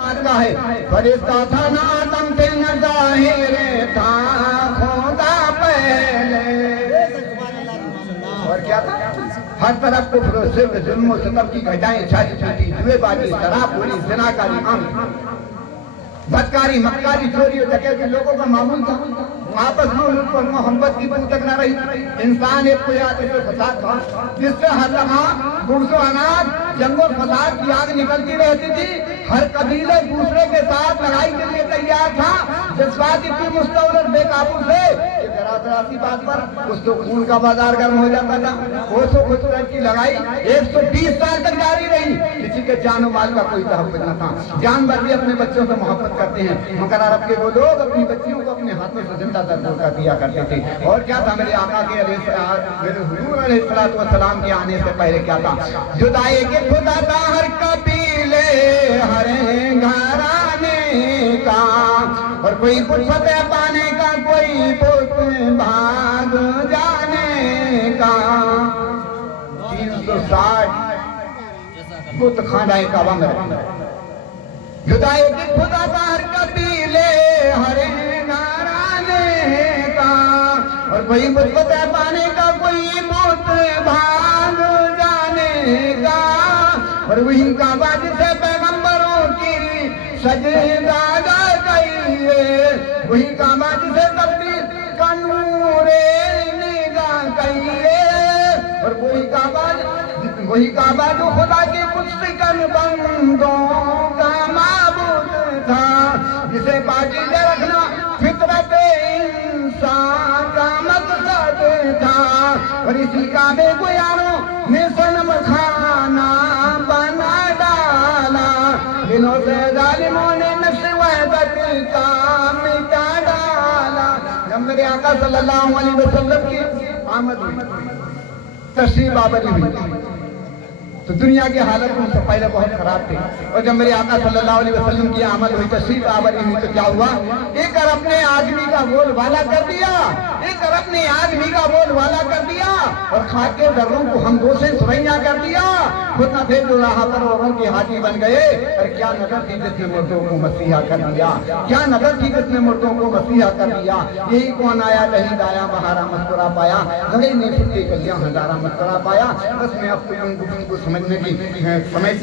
مارتا ہے فرشتہ تھا نہ آدم سے نہ ظاہر تھا خدا پہلے. اور کیا تھا؟ ہر طرف کفر و شرک ظلم و ستم کی گھٹائیں چھائی چھائی، جوئے بازی شراب خوری زناکاری بدکاری مکاری چوری اور ڈکیتی لوگوں کا معمول تھا. آپس میں لطف اور محبت کی بن تک نہ رہی. انسان ایک کوئی آتش و فساد تھا جس سے ہر لمحہ بغض و عناد جنگ و فساد کی آگ نکلتی رہتی تھی. ہر قبیلے دوسرے کے ساتھ لڑائی کے لیے تیار تھا. جذبات اتنی مستولد بے قابو تھے کہ ذرا ذرا سی بات پر کچھ تو خون کا بازار گرم ہو جاتا تھا. وہ سو خسرت کی لڑائی 120 سال تک جاری رہی. کسی کے جان و مال کا کوئی تحفظ نہ تھا. جانور بھی اپنے بچوں سے محبت کرتے ہیں مگر عرب کے وہ لوگ اپنی بچیوں کو اپنے ہاتھوں سے زندہ دردوں دیا کرتے تھے. اور کیا تھا میرے آقا کے میرے حضور علیہ السلام کے آنے سے پہلے کیا تھا؟ جدائی کے خدا تھا ہر قبیلے ہر گھرانے کا، اور کوئی بت فتح پانے کا کوئی بت بھاگ جانے کا. 360 بت خانہ کعبہ میں جدائی کے خدا تھا ہر قبیلے ہر گھرانے کا، اور کوئی بت فتح پانے کا کوئی بت بھاگ جانے کا. اور وہی کعبہ جسے پیغمبروں کی سجدہ کہیے، وہی کعبہ جسے تقدیر کا نور نگاہ کہیے. اور وہی کعبہ جو خدا کے مستقل بندوں کا معبود تھا، جسے پاکیزہ رکھنا فطرت انسان کا مقصد تھا. اور اسی کعبے کو یاروں نے صنم خانہ بنا ڈالا. دلوں سے ظالموں نے نقش وحدت کا مٹا ڈالا. جب میرے آقا صلی اللہ علیہ وسلم کی آمد ہوئی، تشریف آوری ہوئی، تو دنیا کے حالت ان سے پہلے بہت خراب تھے. اور جب میرے آقا صلی اللہ علیہ وسلم کی آمد ہوئی، تشریف آوری ہوئی، تو کیا ہوا؟ ایک عرب نے آدمی کا بول والا کر دیا. ایک عرب نے آدمی کا بول والا کر دیا اور خاک کے ذروں کو ہم دو سے سریا کر دیا. خود نہ تھے جو راہ پر عوروں کی حاجی بن گئے. اور کیا نظر تھی جس نے مردوں کو مسیحا کر دیا؟ کیا نظر تھی جس نے مردوں کو مسیحا کر دیا؟ یہی کون آیا کہیں آیا بہارا مسکرا پایا، گھڑے نے پھٹے گلیاں ہزارہ مسکرا پایا. بس میں اب ان کو سمجھنے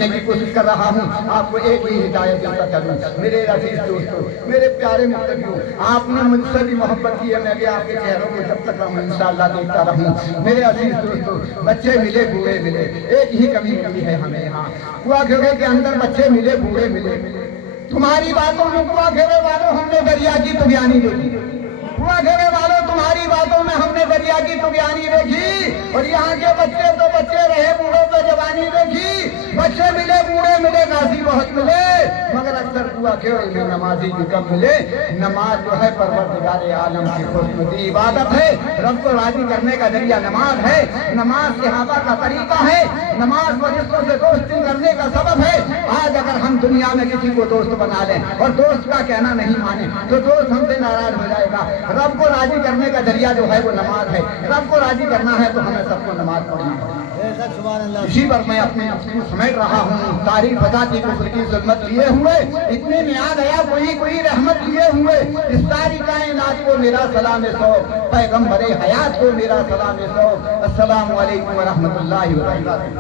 کی کوشش کر رہا ہوں. آپ کو ایک ہی ہدایت دیتا چلوں. میرے عزیز دوستو، میرے پیارے متقیوں، آپ نے مجھ سے بھی محبت کی ہے، میں بھی آپ کے چہروں کو جب تک رہوں انشاءاللہ دیکھتا رہوں. میرے عزیز دوستو، بچے ملے بوڑھے ملے، ایک ہی کمی ہے ہمیں یہاں. کنواں گھیرے کے اندر بچے ملے بوڑھے ملے. تمہاری باتوں میں کنواں گھیرے والوں ہم نے دریا کی طغیانی دیکھی. کنواں گھیرے والوں تمہاری باتوں میں ہم نے دریا کی طغیانی دیکھی. اور یہاں کے بچے تو بچے رہے، بوڑھوں تو جوانی دیکھی. بچے ملے بوڑھے ملے غازی بہت ملے، مگر اکثر کنواں گھیرے میں نمازی بھی کم ملے. نماز جو ہے پروردگار عالم کی خوشنودی عبادت ہے. رب کو راضی کرنے کا ذریعہ نماز ہے. نماز صحابہ کا طریقہ ہے. نماز فرشتوں سے دوستی کرنے کا سبب ہے. آج اگر ہم دنیا میں کسی کو دوست بنا لیں اور دوست کا کہنا نہیں مانیں تو دوست ہم سے ناراض ہو جائے گا. رب کو راضی کرنے کا ذریعہ جو ہے وہ نماز ہے. رب کو راضی کرنا ہے تو ہمیں سب کو نماز پڑھنا ہے. اسی پر میں اپنے کو سمیٹ رہا ہوں. تاریخ بتاتی کفر کی ظلمت لیے ہوئے اتنے میں آ گیا کوئی رحمت لیے ہوئے. اس ساری کائنات کو میرا سلام سو، پیغمبر حیات کو میرا سلام سو. السلام علیکم ورحمۃ اللہ وبرکاتہ.